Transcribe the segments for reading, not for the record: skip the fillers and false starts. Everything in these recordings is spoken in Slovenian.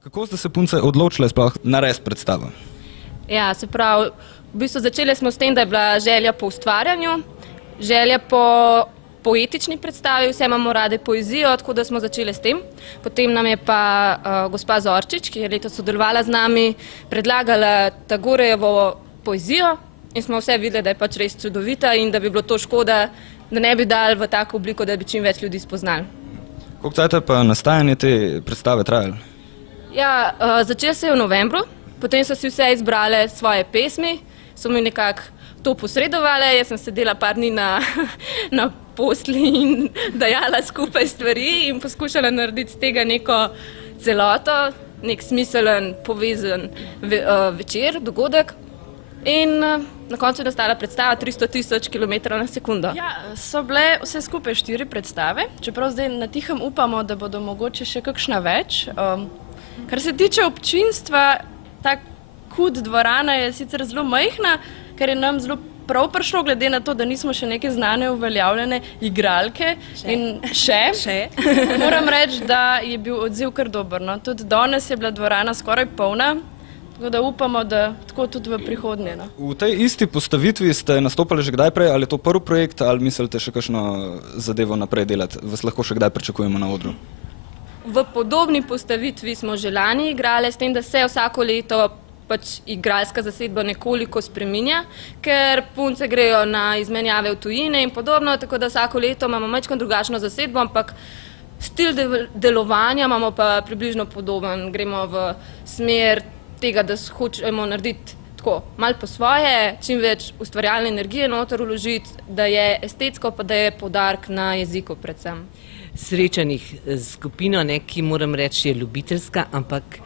Kako ste se punce odločile sploh narediti predstavo? Ja, se pravi, v bistvu začeli smo s tem, da je bila želja po ustvarjanju, želja po poetični predstavi, vse imamo rade poezijo, tako da smo začeli s tem. Potem nam je pa gospa Zorčič, ki je letos sodelovala z nami, predlagala Tagorejevo poezijo in smo vse videli, da je pač res čudovita in da bi bilo to škoda, da ne bi dali v tako obliko, da bi čim več ljudi spoznali. Koliko časa pa nastajanje te predstave trajalo? Ja, začelo se je v novembru, potem so si vse izbrale svoje pesmi, so mi nekako to posredovale, jaz sem sedela par dni na posli in dajala skupaj stvari in poskušala narediti z tega neko celoto, nek smiselen, povezan večer, dogodek. In na koncu je nastala predstava 300.000 km/s. Ja, so bile vse skupaj 4 predstave, čeprav zdaj na tihem upamo, da bodo mogoče še kakšna več. Kar se tiče občinstva, ta KUD dvorana je sicer zelo majhna, ker je nam zelo prav prišlo, glede na to, da nismo še neke znane uveljavljene igralke. In še. Moram reči, da je bil odziv kar dober. No. Tudi danes je bila dvorana skoraj polna, tako da upamo, da tako tudi v prihodnje. No. V tej isti postavitvi ste nastopali že kdaj prej, ali je to prvi projekt, ali mislite še kakšno zadevo naprej delati? Vas lahko še kdaj pričakujemo na odru? V podobni postavitvi smo že lani igrali, s tem, da se vsako leto pač igralska zasedba nekoliko spreminja, ker punce grejo na izmenjave v tujine in podobno, tako da vsako leto imamo malo drugačno zasedbo, ampak stil delovanja imamo pa približno podoben. Gremo v smer tega, da hočemo narediti tako malo po svoje, čim več ustvarjalne energije noter vložiti, da je estetsko, pa da je poudarek na jeziku predvsem. Srečanih skupino, ki moram reči je ljubiteljska, ampak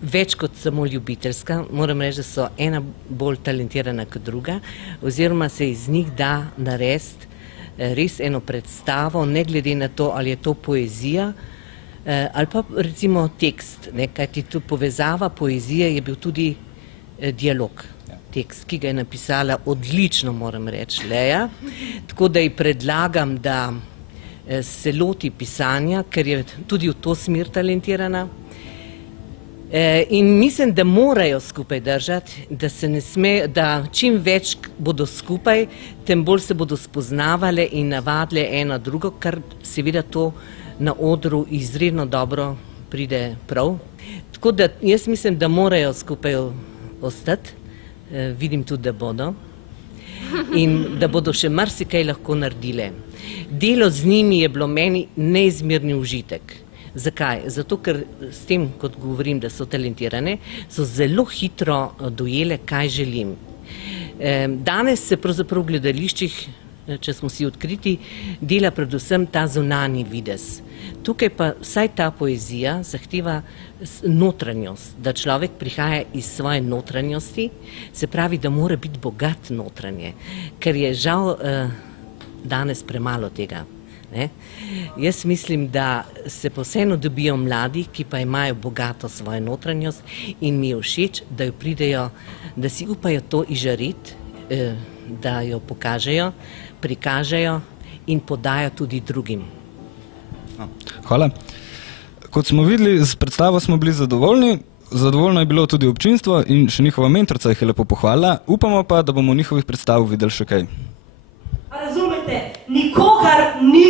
več kot samo ljubiteljska. Moram reči, da so ena bolj talentirana kot druga, oziroma se iz njih da narediti res eno predstavo, ne glede na to, ali je to poezija, ali pa recimo tekst, kajti tu povezava poezije je bil tudi dialog. Tekst, ki ga je napisala odlično, moram reči, Leja, tako da ji predlagam, da se loti pisanja, ker je tudi v to smer talentirana. In mislim, da morajo skupaj držati, da se ne sme, da čim več bodo skupaj, tem bolj se bodo spoznavale in navadile eno drugo, kar seveda to na odru izredno dobro pride prav. Tako da jaz mislim, da morajo skupaj ostati, vidim tudi, da bodo, in da bodo še marsikaj lahko naredile. Delo z njimi je bilo meni neizmerni užitek. Zakaj? Zato, ker s tem, kot govorim, da so talentirane, so zelo hitro dojele, kaj želim. Danes se pravzaprav v gledališčih, če smo si odkriti, dela predvsem ta zunanji videz. Tukaj pa vsaj ta poezija zahteva notranjost, da človek prihaja iz svoje notranjosti, se pravi, da mora biti bogat notranje, ker je žal danes premalo tega. Jaz mislim, da se vseeno dobijo mladi, ki pa imajo bogato svojo notranjost in mi je všeč, da jo pridejo, da si upajo to izžariti, da jo pokažejo, prikažejo in podajo tudi drugim. Hvala. Kot smo videli, z predstavo smo bili zadovoljni, zadovoljno je bilo tudi občinstvo in še njihova mentorica jih je lepo pohvalila. Upamo pa, da bomo v njihovih predstav videli še kaj. Razumete, nikogar ni!